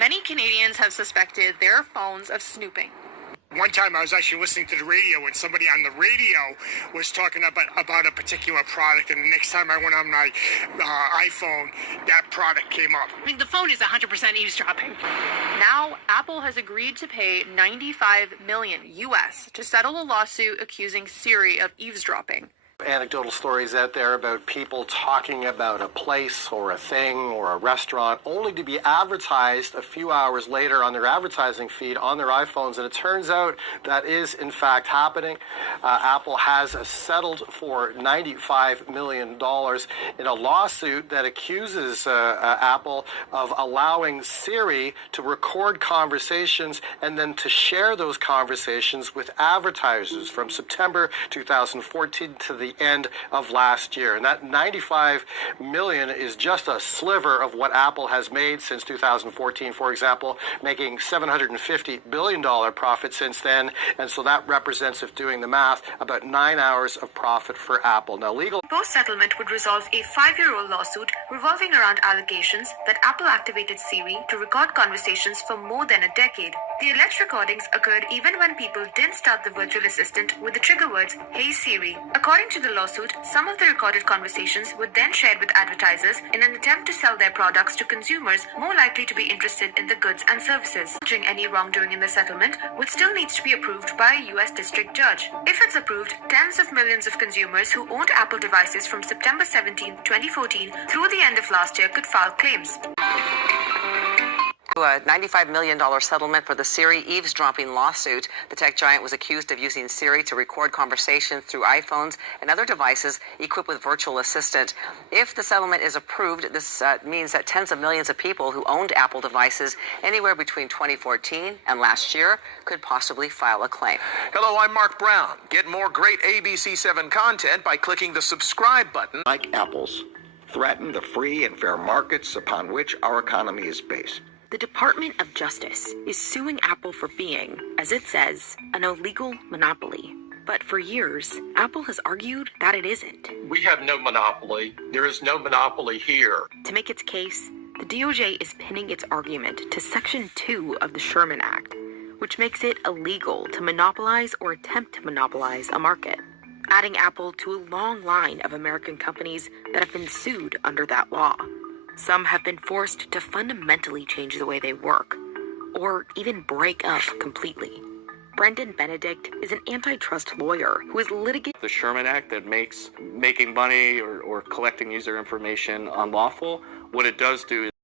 Many Canadians have suspected their phones of snooping. One time I was actually listening to the radio and somebody on the radio was talking about a particular product, and the next time I went on my iPhone, that product came up. I mean, the phone is 100% eavesdropping. Now, Apple has agreed to pay $95 million US to settle a lawsuit accusing Siri of eavesdropping. Anecdotal stories out there about people talking about a place or a thing or a restaurant only to be advertised a few hours later on their advertising feed on their iPhones, and it turns out that is in fact happening. Apple has settled for $95 million in a lawsuit that accuses Apple of allowing Siri to record conversations and then to share those conversations with advertisers from September 2014 to the end of last year. And that $95 million is just a sliver of what Apple has made since 2014, for example, making $750 billion profit since then. And so that represents, if doing the math, about 9 hours of profit for Apple. Now, legal post-settlement would resolve a 5-year-old lawsuit revolving around allegations that Apple activated Siri to record conversations for more than a decade. The alleged recordings occurred even when people didn't start the virtual assistant with the trigger words, "Hey Siri." According to the lawsuit, some of the recorded conversations were then shared with advertisers in an attempt to sell their products to consumers more likely to be interested in the goods and services. Any wrongdoing in the settlement would still needs to be approved by a U.S. district judge. If it's approved, tens of millions of consumers who owned Apple devices from September 17, 2014 through the end of last year could file claims. A $95 million settlement for the Siri eavesdropping lawsuit. The tech giant was accused of using Siri to record conversations through iPhones and other devices equipped with virtual assistant. If the settlement is approved, this means that tens of millions of people who owned Apple devices anywhere between 2014 and last year could possibly file a claim. Hello, I'm Mark Brown. Get more great ABC7 content by clicking the subscribe button. Like Apple's, threaten the free and fair markets upon which our economy is based. The Department of Justice is suing Apple for being, as it says, an illegal monopoly. But for years, Apple has argued that it isn't. We have no monopoly. There is no monopoly here. To make its case, the DOJ is pinning its argument to Section 2 of the Sherman Act, which makes it illegal to monopolize or attempt to monopolize a market, adding Apple to a long line of American companies that have been sued under that law. Some have been forced to fundamentally change the way they work, or even break up completely. Brendan Benedict is an antitrust lawyer who is litigating the Sherman Act that makes making money or collecting user information unlawful. What it does do is